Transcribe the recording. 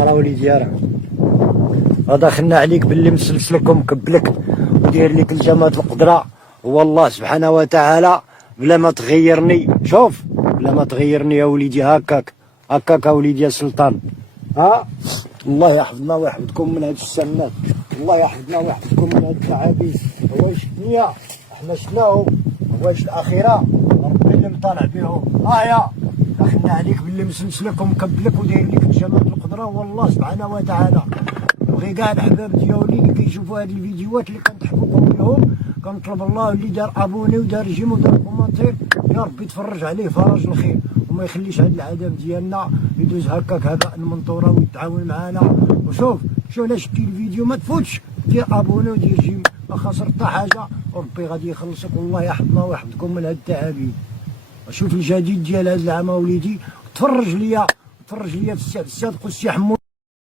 راه وليدي راه داخلنا عليك باللي مسلسلك ومكبلك وداير لك الجماعة القدرة، والله سبحانه وتعالى بلا ما تغيرني. شوف بلا ما تغيرني يا وليدي، هكاك هكاك يا وليدي يا سلطان. الله يحفظنا ويحفظكم من هاد السنات، الله يحفظنا ويحفظكم من هاد التعابيس. هوايش الدنيا احنا شفناهم، هوايش الاخره ربي اللي مطالع بهم. يا داخلنا عليك باللي مسلسلك ومكبلك وداير لك الجمال القدره، والله سبحانه وتعالى نبغي كاع الحباب ديالي اللي كيشوفوا هاد الفيديوهات اللي كنضحكوكم بهم، كنطلب الله اللي دار ابوني ودار جيم ودار كومونتير يا ربي يتفرج عليه فرج الخير، وما يخليش هاد العدم ديالنا يدوز هكاك هباء منثورا ويتعاون معنا. وشوف لا شتي الفيديو ما تفوتش، دير ابوني ودير جيم، ما خسرت حتى حاجه، وربي غادي يخلصك والله يحفظنا ويحفظكم من هاد التعابين. شوف الجديد ديال هاد العام وليدي، تفرج ليا في السي قدسي حمود.